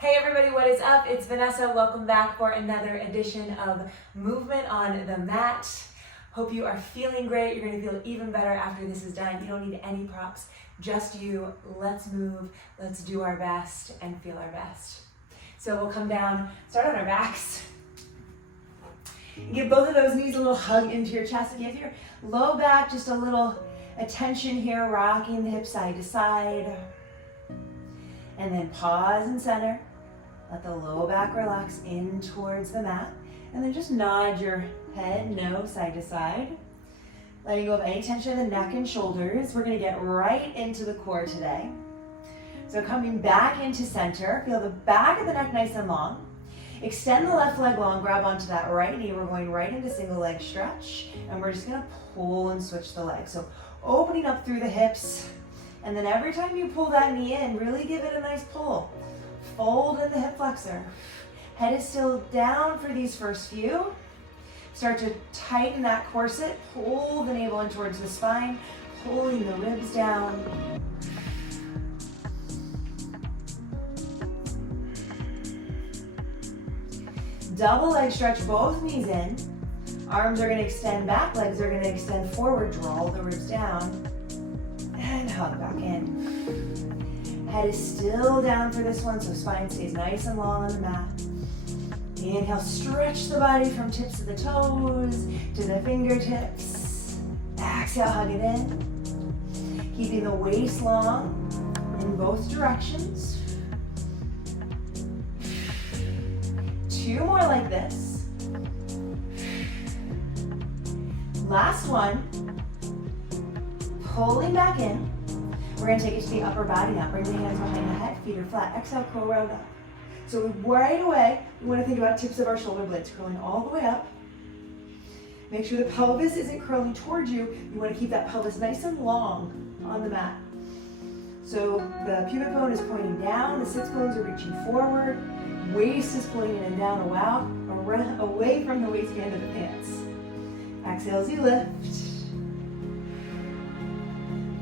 Hey everybody, what is up? It's Vanessa. Welcome back for another edition of Movement on the Mat. Hope you are feeling great. You're going to feel even better after this is done. You don't need any props, just you. Let's move, let's do our best and feel our best. So we'll come down, start on our backs. Give both of those knees a little hug into your chest. Give your low back just a little attention here, rocking the hips side to side. And then pause and center. Let the low back relax in towards the mat. And then just nod your head, no, side to side. Letting go of any tension in the neck and shoulders. We're gonna get right into the core today. So coming back into center, feel the back of the neck nice and long. Extend the left leg long, grab onto that right knee. We're going right into single leg stretch. And we're just gonna pull and switch the leg. So opening up through the hips. And then every time you pull that knee in, really give it a nice pull. Fold in the hip flexor. Head is still down for these first few. Start to tighten that corset. Pull the navel in towards the spine, pulling the ribs down. Double leg stretch, both knees in. Arms are going to extend back, legs are going to extend forward. Draw the ribs down. And hug back in. Head is still down for this one, so spine stays nice and long on the mat. Inhale, stretch the body from tips of the toes to the fingertips. Exhale, hug it in. Keeping the waist long in both directions. 2 more like this. Last one. Pulling back in. We're going to take it to the upper body now. Bring the hands behind the head, feet are flat. Exhale, curl round up. So right away, we want to think about tips of our shoulder blades curling all the way up. Make sure the pelvis isn't curling towards you. You want to keep that pelvis nice and long on the mat. So the pubic bone is pointing down, the sits bones are reaching forward, waist is pulling in and down, away from the waistband of the pants. Exhale as you lift.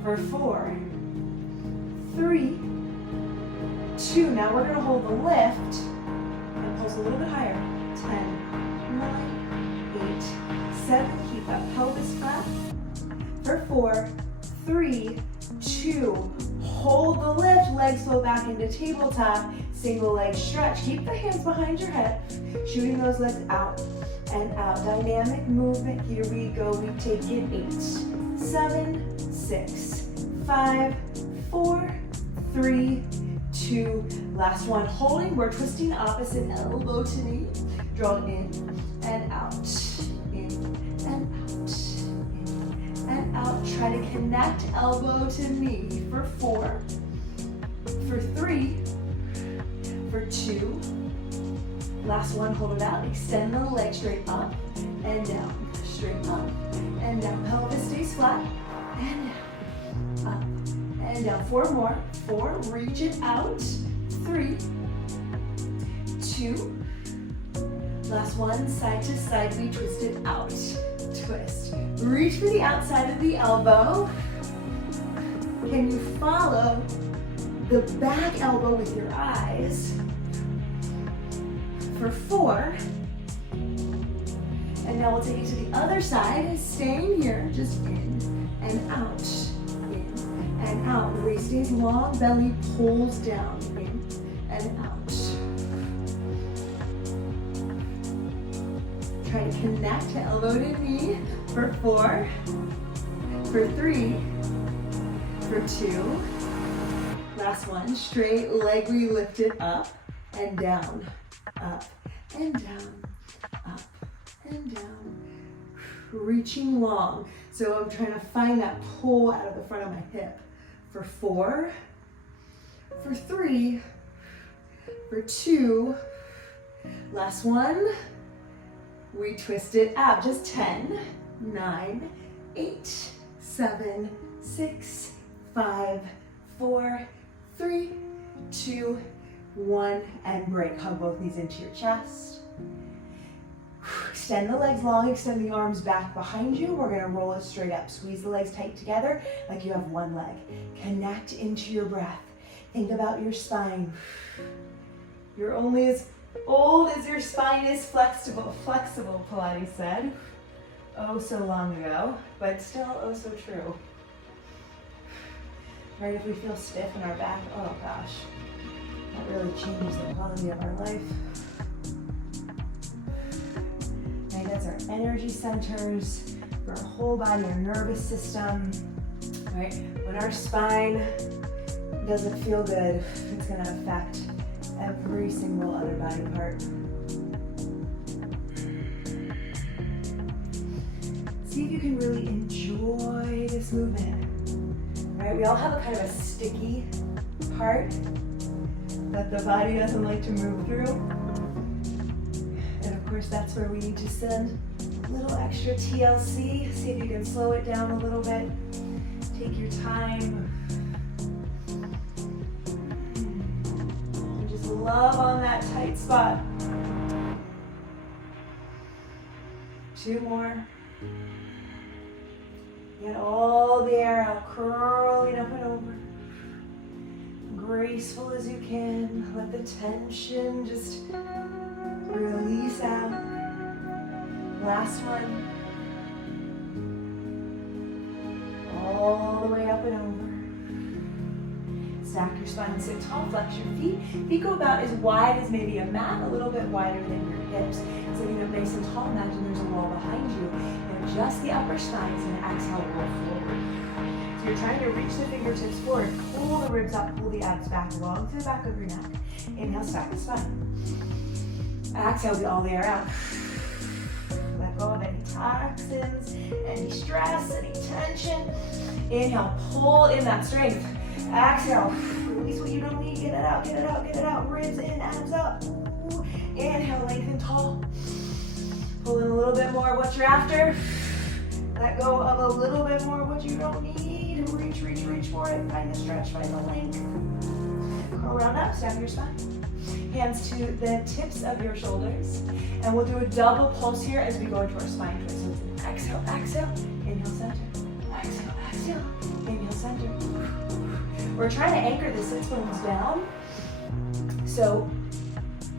For 4, 3, 2. Now we're going to hold the lift and pulse a little bit higher. 10, 9, 8, 7. Keep that pelvis flat. For 4, 3, 2. Hold the lift. Legs flow back into tabletop. Single leg stretch. Keep the hands behind your head. Shooting those legs out and out. Dynamic movement. Here we go. We take it. 8, 7, 6, 5, 4, 3, 2. Last one. Holding. We're twisting opposite elbow to knee. Draw in and out. In and out. In and out. Try to connect elbow to knee for 4, for 3, for 2. Last one. Hold it out. Extend the leg straight up and down. Straight up and down. Pelvis stays flat and down. Up and down. 4 more. 4. Reach it out. 3, 2. Last one. Side to side. We twist it out. Twist. Reach for the outside of the elbow. Can you follow the back elbow with your eyes? For 4. And now we'll take it to the other side. Staying here. Just in and out. In and out. The waist stays long. Belly pulls down. In and out. Try to connect to elbow to knee. For 4. For 3. For 2. Last one. Straight leg. We lift it up and down. Up and down. Up and down. Reaching long. So I'm trying to find that pull out of the front of my hip. For 4. For 3. For 2. Last one. We twist it out. Just 10, 9, 8, 7, 6, 5, 4, 3, 2, 1, and break. Hug both knees into your chest. Extend the legs long, extend the arms back behind you. We're gonna roll it straight up. Squeeze the legs tight together like you have one leg. Connect into your breath. Think about your spine. You're only as old as your spine is flexible, Pilates said. Oh, so long ago, but still oh so true. Right, if we feel stiff in our back, oh gosh, that really changes the quality of our life. Right, that's our energy centers for our whole body, our nervous system. Right, when our spine doesn't feel good, it's going to affect every single other body part. See if you can really enjoy this movement. Right, we all have a kind of a sticky part that the body doesn't like to move through. And of course, that's where we need to send a little extra TLC. See if you can slow it down a little bit. Take your time. And just love on that tight spot. 2 more. Get all the air out, curling up and over. Graceful as you can. Let the tension just release out. Last one. All the way up and over. Stack your spine, sit tall, flex your feet. Feet go about as wide as maybe a mat, a little bit wider than your hips. Sitting up nice and tall, imagine there's a wall behind you. And just the upper spine is going to exhale, roll forward. So you're trying to reach the fingertips forward, pull the ribs up, pull the abs back along to the back of your neck. Inhale, stack the spine. Exhale, get all the air out. Let go of any toxins, any stress, any tension. Inhale, pull in that strength. Exhale, release what you don't need. Get it out, get it out, get it out. Ribs in, abs up. Ooh. Inhale, lengthen tall. Pull in a little bit more of what you're after. Let go of a little bit more of what you don't need. Reach, reach, reach for it. Find the stretch, find the length. Curl round up, stack your spine. Hands to the tips of your shoulders. And we'll do a double pulse here as we go into our spine twist. So it's an exhale, exhale, inhale, center. Exhale, exhale, inhale, center. We're trying to anchor the sits bones down. So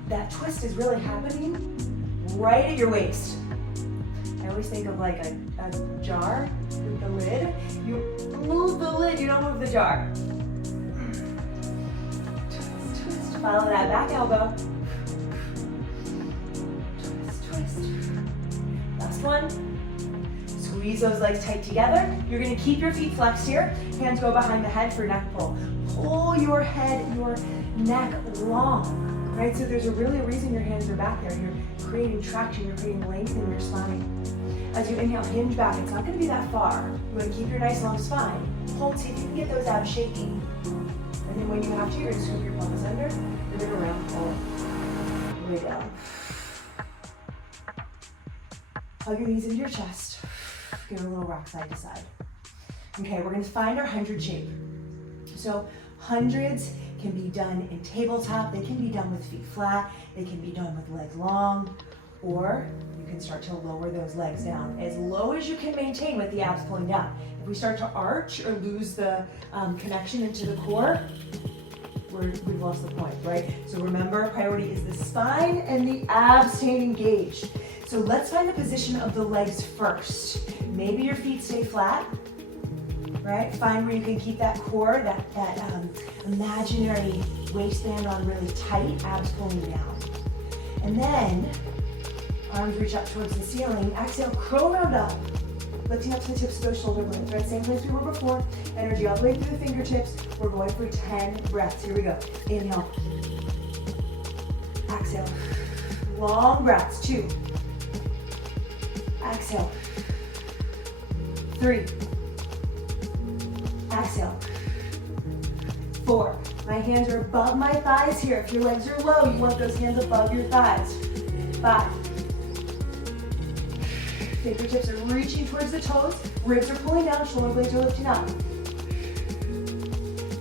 that twist is really happening right at your waist. I always think of like a jar with the lid. You move the lid, you don't move the jar. Twist, twist. Follow that back elbow. Twist, twist. Last one. Squeeze those legs tight together. You're going to keep your feet flexed here. Hands go behind the head for neck pull. Pull your head, your neck long. Right? So there's a really reason your hands are back there. You're creating traction, you're creating length in your spine. As you inhale, hinge back. It's not going to be that far. You want to keep your nice long spine. Hold, see if you can get those abs shaking. And then when you have to, you're going to scoop your pelvis under, and then around, pull, way down. Hug your knees into your chest. Give it a little rock side to side. Okay, we're going to find our 100 shape. So hundreds can be done in tabletop. They can be done with feet flat. They can be done with legs long. Or you can start to lower those legs down as low as you can maintain with the abs pulling down. If we start to arch or lose the connection into the core, we've lost the point, right? So remember, priority is the spine and the abs staying engaged. So let's find the position of the legs first. Maybe your feet stay flat, right? Find where you can keep that core, that imaginary waistband on really tight, abs pulling down. And then, arms reach up towards the ceiling. Exhale, curl round up. Lifting up to the tips of those shoulder blades. Right, same place we were before. Energy all the way through the fingertips. We're going for 10 breaths. Here we go. Inhale. Exhale. Long breaths. 2. Exhale. 3. Exhale. 4. My hands are above my thighs here. If your legs are low, you want those hands above your thighs. 5. Fingertips are reaching towards the toes. Ribs are pulling down. Shoulder blades are lifting up.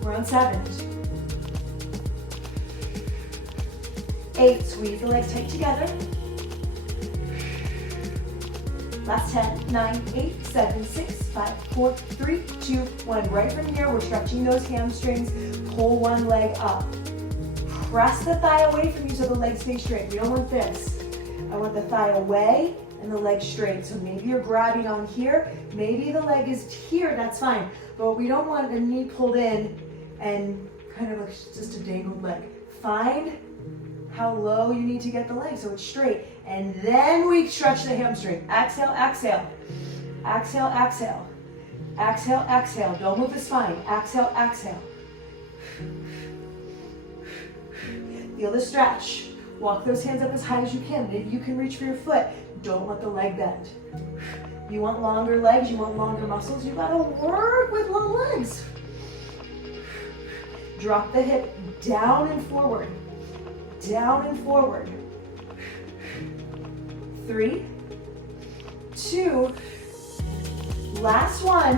We're on 7. 8. Squeeze the legs tight together. Last 10, 9, 8, 7, 6, 5, 4, 3, 2, 1. Right from here, we're stretching those hamstrings. Pull one leg up. press the thigh away from you so the legs stay straight. We don't want this. I want the thigh away and the leg straight. So maybe you're grabbing on here, maybe the leg is here, that's fine. But we don't want the knee pulled in and kind of like just a dangled leg. Find how low you need to get the leg so it's straight. And then we stretch the hamstring. Exhale, exhale. Exhale, exhale. Exhale, exhale. Don't move the spine. Exhale, exhale. Feel the stretch. Walk those hands up as high as you can. If you can reach for your foot, don't let the leg bend. You want longer legs, you want longer muscles, you gotta work with long legs. Drop the hip down and forward. Down and forward. 3, 2, last one.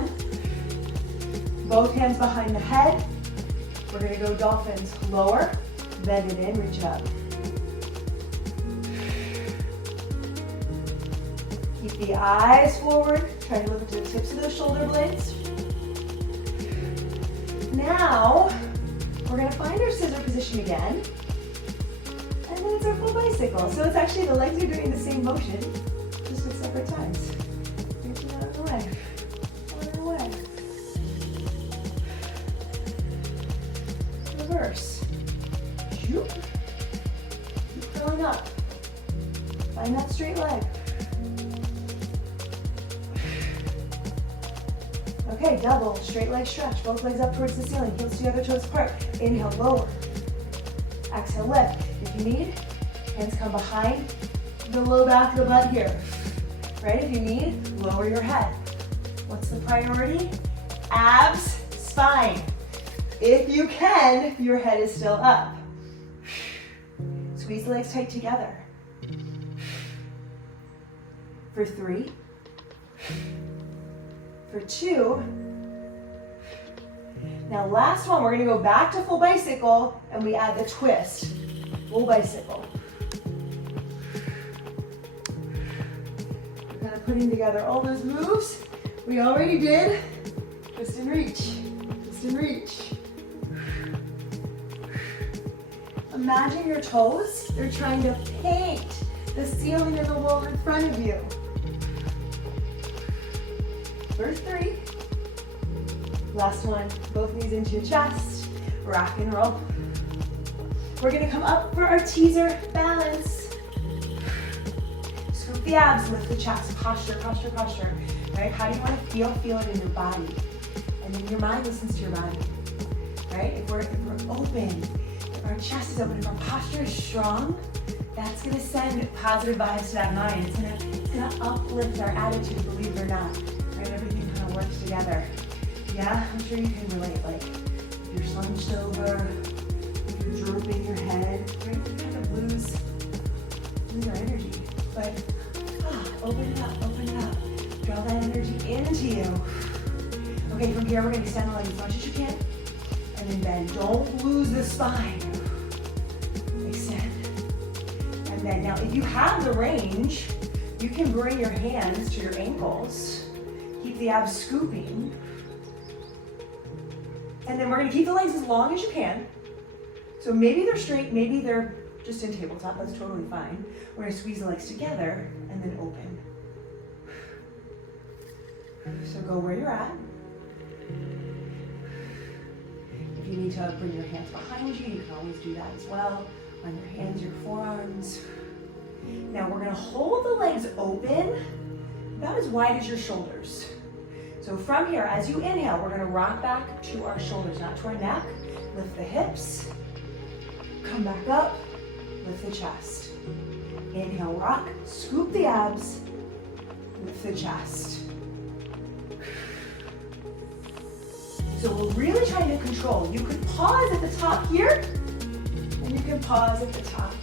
Both hands behind the head. We're gonna go dolphins. Lower, bend it in, reach it up. Keep the eyes forward. Try to look to the tips of those shoulder blades. Now, we're gonna find our scissor position again. And then it's our full bicycle. So it's actually the legs are doing the same motion, just at separate times. Reaching out of the way. Out of the way. Reverse. Shoop. Keep curling up. Find that straight leg. Okay, double, straight leg stretch, both legs up towards the ceiling, heels together, toes apart. Inhale, lower. Exhale, lift. If you need, hands come behind the low back of the butt here. Right, if you need, lower your head. What's the priority? Abs, spine. If you can, your head is still up. Squeeze the legs tight together. For 3. For 2. Now last one, we're gonna go back to full bicycle and we add the twist. Full bicycle. We're kind of putting together all those moves we already did. Twist and reach, twist and reach. Imagine your toes, they're trying to paint the ceiling and the wall in front of you. First 3. Last one, both knees into your chest. Rock and roll. We're gonna come up for our teaser balance. Scoop the abs, lift the chest. Posture, posture, posture. Right? How do you want to feel? Feel it in your body. And then your mind listens to your body. Right? If we're open, if our chest is open, if our posture is strong, that's gonna send positive vibes to that mind. It's gonna uplift our attitude, believe it or not. Everything kind of works together. Yeah, I'm sure you can relate. Like, if you're slunched over, if you're drooping your head, right? You kind of lose your energy. But open it up. Draw that energy into you. Okay, from here we're going to extend the legs as much as you can. And then bend. Don't lose the spine. Extend. And then now, if you have the range, you can bring your hands to your ankles. Keep the abs scooping. And then we're gonna keep the legs as long as you can. So maybe they're straight, maybe they're just in tabletop, that's totally fine. We're gonna squeeze the legs together and then open. So go where you're at. If you need to bring your hands behind you, you can always do that as well. On your hands, your forearms. Now we're gonna hold the legs open about as wide as your shoulders. So from here, as you inhale, we're gonna rock back to our shoulders, not to our neck. Lift the hips, come back up, lift the chest. Inhale, rock, scoop the abs, lift the chest. So we're really trying to control. You could pause at the top here, and you can pause at the top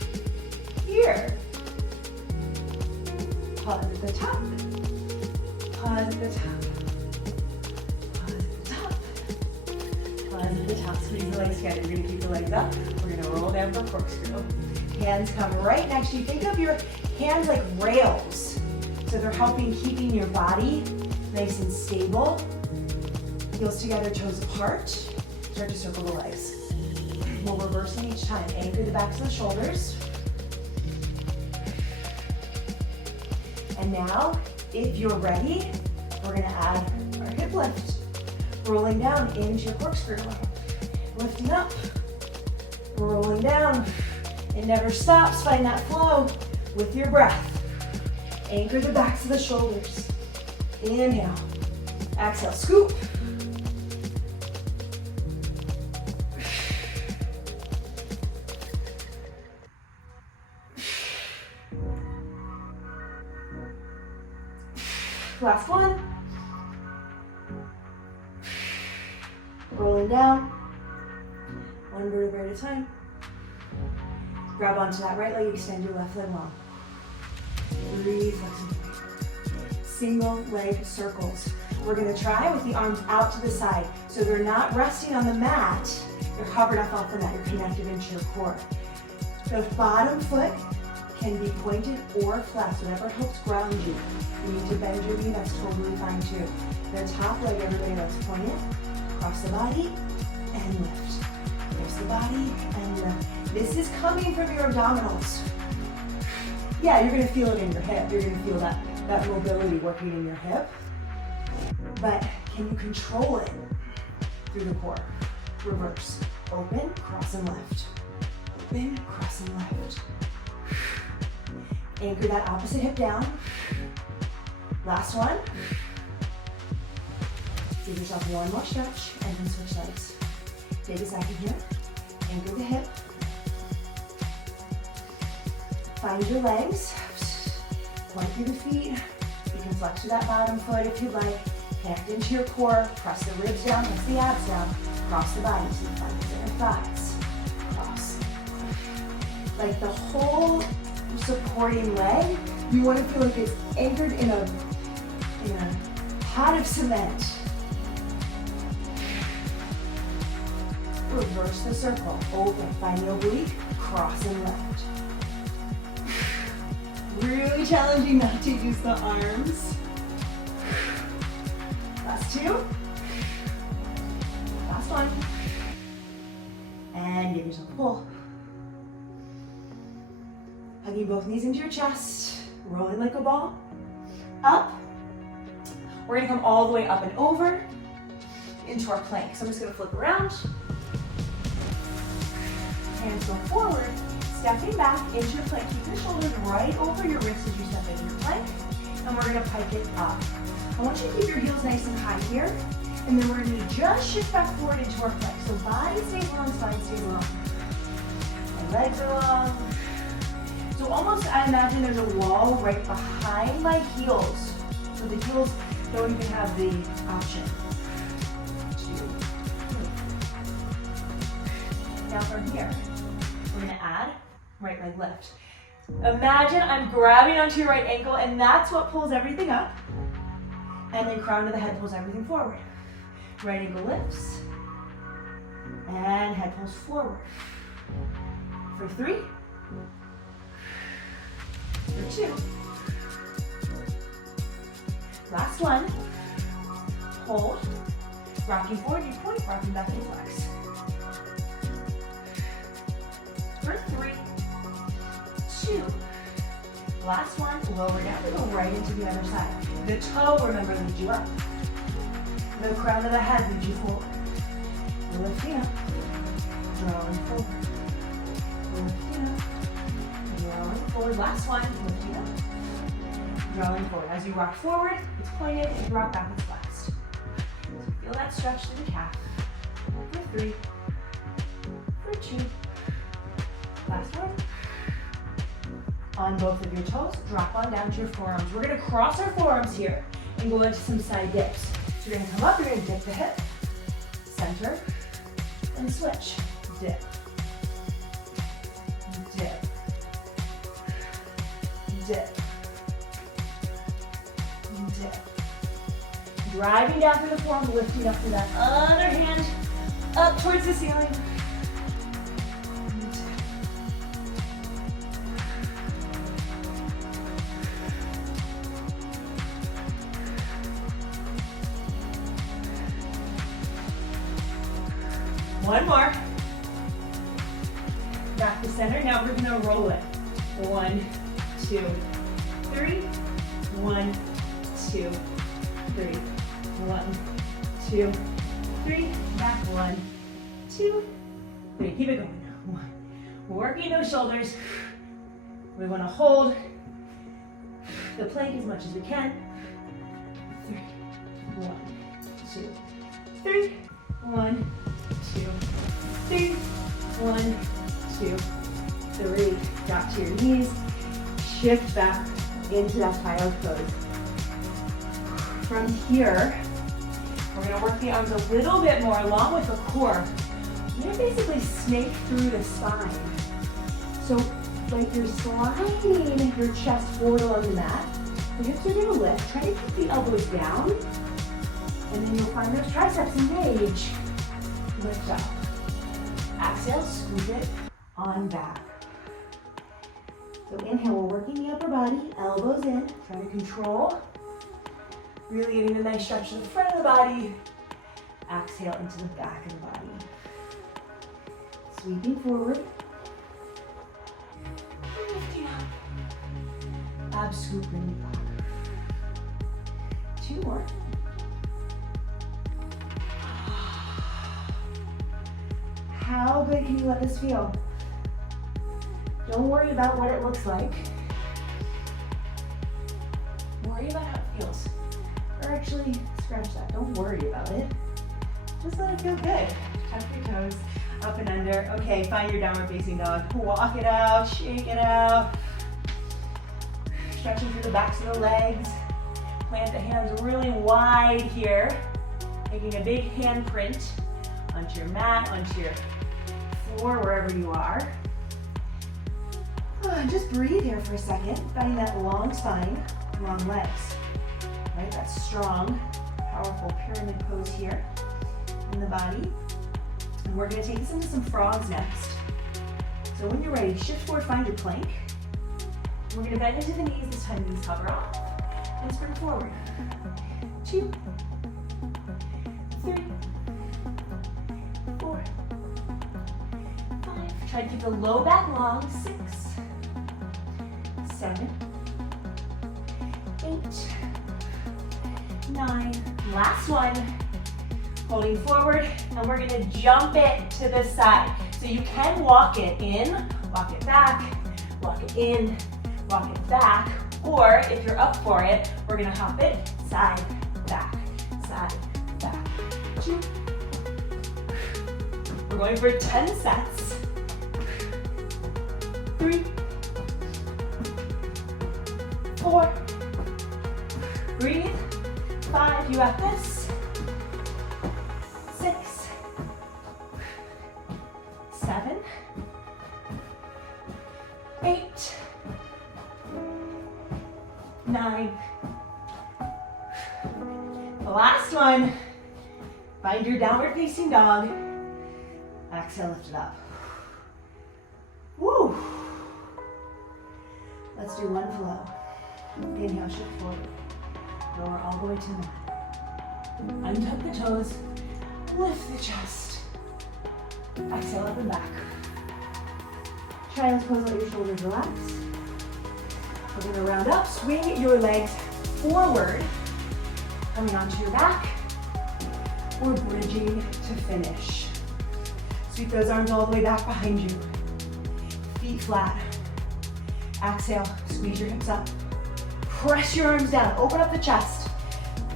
here. Pause at the top, pause at the top, pause at the top, pause at the top. Squeeze the legs together. You're gonna keep the legs up. We're gonna roll down for corkscrew. Hands come right next to you. Think of your hands like rails. So they're helping keeping your body nice and stable. Heels together, toes apart. Start to circle the legs. We'll reverse them each time. Anchor the backs of the shoulders. And now, if you're ready, we're gonna add our hip lift. Rolling down into your corkscrew. Lifting up, rolling down. It never stops, find that flow with your breath. Anchor the backs of the shoulders. Inhale, exhale, scoop. Last one. Rolling down, one vertebrae at a time. Grab onto that right leg, extend your left leg long. Breathe, single leg circles. We're gonna try with the arms out to the side. So they're not resting on the mat, they're hovered up off the mat, you're connected into your core. The bottom foot can be pointed or flexed, whatever helps ground you. You need to bend your knee, that's totally fine too. The top leg, everybody, let's point it. Cross the body and lift. Cross the body and lift. This is coming from your abdominals. Yeah, you're gonna feel it in your hip. You're gonna feel that mobility working in your hip. But can you control it through the core? Reverse. Open, cross and lift. Open, cross and lift. Anchor that opposite hip down. Last one. Give yourself one more stretch and then switch legs. Take a second here. Anchor the hip. Find your legs. Point through the feet. You can flex to that bottom foot if you like. Connect into your core. Press the ribs down, press the abs down. Cross the body. So you find the inner thighs. Cross. Like the whole supporting leg, you want to feel like it's anchored in a pot of cement. Reverse the circle. Open. Find the oblique. Cross and lift. Really challenging not to use the arms. Last two. Last one. And give yourself a pull. Hugging both knees into your chest. Rolling like a ball. Up. We're gonna come all the way up and over into our plank. So I'm just gonna flip around. Hands go forward, stepping back into your plank. Keep your shoulders right over your wrists as you step into your plank. And we're gonna pike it up. I want you to keep your heels nice and high here. And then we're gonna just shift back forward into our plank. So body stays long, spine stays long. And legs are long. So almost, I imagine there's a wall right behind my heels. So the heels don't even have the option. Now from here, we're gonna add right leg lift. Imagine I'm grabbing onto your right ankle and that's what pulls everything up. And then crown of the head pulls everything forward. Right ankle lifts. And head pulls forward. For 3. For 2. Last one. Hold. Rocking forward, you point, rocking back, you flex. For 3, 2. Last one, lower down to go right into the other side. The toe, remember, leads you up. The crown of the head leads you forward. Lifting up, drawing forward. Lifting up, drawing forward. Last one, lifting up, drawing forward. As you rock forward, it's pointed. As you rock back, it's flexed. So feel that stretch through the calf. For 3, for 2. Last one. On both of your toes, drop on down to your forearms. We're gonna cross our forearms here and go into some side dips. So you're gonna come up, you're gonna dip the hip, center, and switch. Dip. Dip. Dip. Dip. Driving down through the forearm, lifting up through that other hand, up towards the ceiling. One more. center. Now we're gonna roll it. 1, 2, 3. 1, 2, 3. 1, 2, 3. Back. 1, 2, 3. Keep it going. 1. Working those shoulders. We want to hold the plank as much as we can. 3. 1, 2, 3. 1, 2, 3. 1, 2, 3. Drop to your knees. Shift back into that child pose. From here, we're going to work the arms a little bit more along with the core. You're going to basically snake through the spine. So like you're sliding your chest forward along the mat. The hips are going to lift. Try to keep the elbows down. And then you'll find those triceps engage. Lift up. Exhale, scoop it on back. So inhale, we're working the upper body, elbows in, try to control. Really getting a nice stretch to the front of the body. Exhale into the back of the body. Sweeping forward. Lifting up. Ab scoop, bring it back. 2 more. How good can you let this feel? Don't worry about what it looks like. Worry about how it feels. Or actually, scratch that. Don't worry about it. Just let it feel good. Tuck your toes, up and under. Okay, find your downward facing dog. Walk it out, shake it out. Stretching through the backs of the legs. Plant the hands really wide here. Making a big handprint onto your mat, onto your floor, wherever you are. Just breathe here for a second. Finding that long spine, long legs. Right, that strong, powerful pyramid pose here in the body. And we're going to take this into some frogs next. So when you're ready, shift forward, find your plank. We're going to bend into the knees, this time knees cover off. And spring forward. 2, 3, 4, 5. Try to keep the low back long. 6, 7, 8, 9. Last one. Holding forward, and we're gonna jump it to the side. So you can walk it in, walk it back, walk it in, walk it back, or if you're up for it, we're gonna hop it side, back, 2. We're going for 10 sets. 3, 4, breathe. 5, you got this. 6, 7, 8, 9. The last one. Find your downward facing dog. Exhale, lift it up. Woo! Let's do one flow. Inhale, shift forward. Lower all the way to the mat. Untuck the toes. Lift the chest. Exhale, up and back. Child's pose, let your shoulders relax. We're going to round up. Swing your legs forward. Coming onto your back. We're bridging to finish. Sweep those arms all the way back behind you. Feet flat. Exhale, squeeze your hips up. Press your arms down, open up the chest.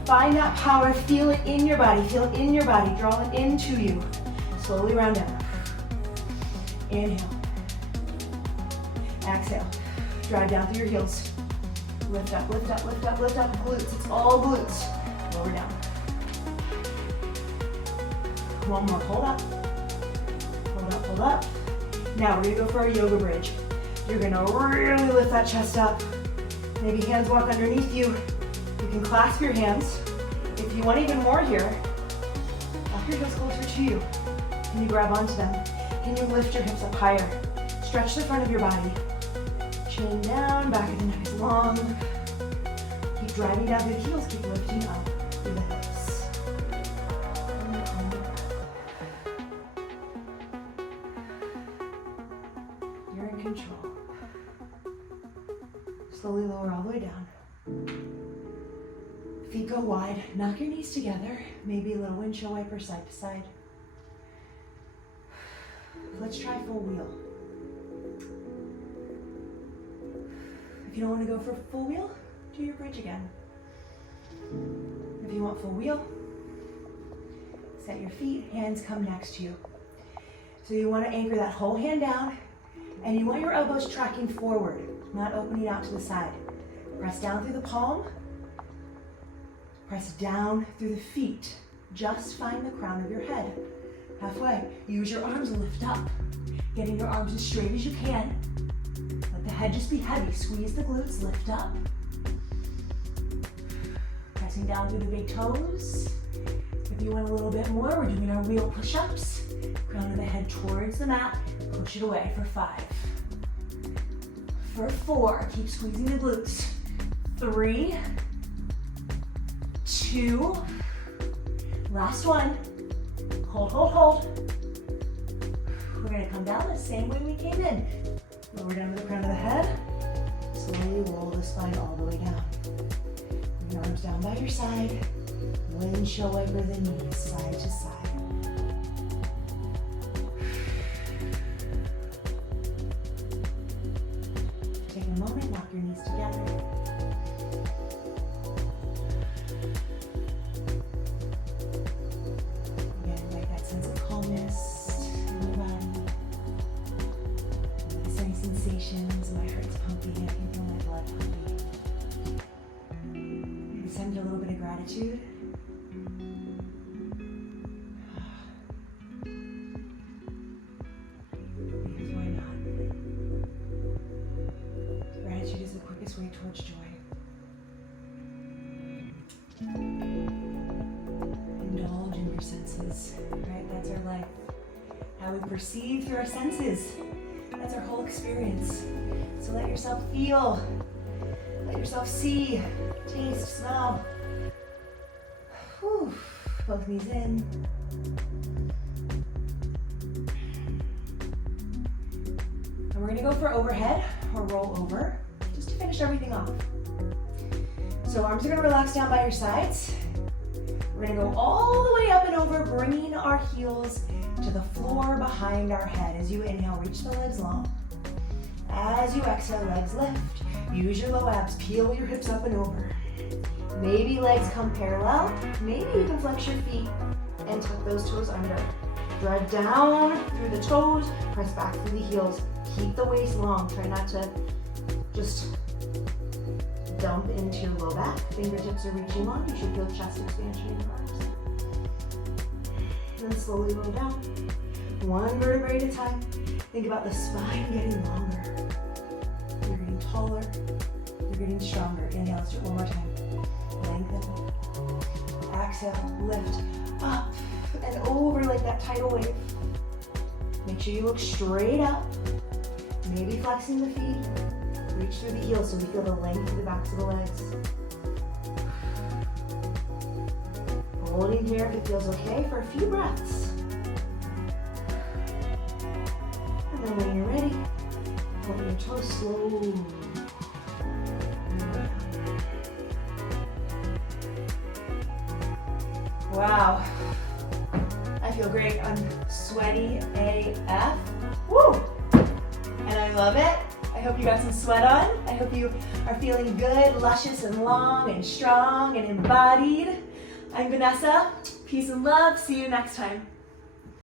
Find that power, feel it in your body, draw it into you. Slowly round up. Inhale. Exhale, drive down through your heels. Lift up, lift up, lift up, lift up, glutes, it's all glutes. Lower down. One more, hold up. Hold up, hold up. Now we're gonna go for our yoga bridge. You're gonna really lift that chest up. Maybe hands walk underneath you. You can clasp your hands. If you want even more here, walk your heels closer to you. Can you grab onto them? Can you lift your hips up higher? Stretch the front of your body. Chin down, back of the neck is long. Keep driving down through the heels, keep lifting up through the hips. Slowly lower all the way down. Feet go wide. Knock your knees together. Maybe a little windshield wiper side to side. Let's try full wheel. If you don't want to go for full wheel, do your bridge again. If you want full wheel, set your feet, hands come next to you. So you want to anchor that whole hand down, and you want your elbows tracking forward, not opening out to the side. Press down through the palm, press down through the feet. Just find the crown of your head. Halfway. Use your arms and lift up. Getting your arms as straight as you can. Let the head just be heavy. Squeeze the glutes, lift up. Pressing down through the big toes. If you want a little bit more, we're doing our wheel push-ups. Crown of the head towards the mat. Push it away for 5. For 4, keep squeezing the glutes. 3, 2, last one. Hold, hold, hold. We're gonna come down the same way we came in. Lower down to the crown of the head. Slowly roll the spine all the way down. Bring your arms down by your side. Windshield wiper the knees side to side. Take a moment, knock your knees together. Again, like that sense of calmness in your body. Any sensations, my heart's pumping, I can feel my blood pumping. Send a little bit of gratitude. Because why not? Gratitude is the quickest way towards joy. Indulge in your senses, right? That's our life. How we perceive through our senses. That's our whole experience. So let yourself feel. Let yourself see, taste, smell. Whew. Both knees in. And we're gonna go for overhead or roll over, just to finish everything off. So arms are gonna relax down by your sides. We're gonna go all the way up and over, bringing our heels to the floor behind our head. As you inhale, reach the legs long. As you exhale, legs lift. Use your low abs, peel your hips up and over. Maybe legs come parallel. Maybe you can flex your feet and tuck those toes under. Thread down through the toes, press back through the heels. Keep the waist long. Try not to just dump into your low back. Fingertips are reaching long. You should feel chest expansion in your arms. And then slowly roll down. One vertebrae at a time. Think about the spine getting longer. You're getting taller. You're getting stronger. Inhale, let's do it one more time. Lengthen. Exhale, lift up and over like that tidal wave. Make sure you look straight up. Maybe flexing the feet. Reach through the heels so we feel the length of the backs of the legs. Holding here if it feels okay for a few breaths. And then when you're ready, open your toes slowly. Wow, I feel great. I'm sweaty AF. Woo! And I love it. I hope you got some sweat on. I hope you are feeling good, luscious and long and strong and embodied. I'm Vanessa. Peace and love. See you next time.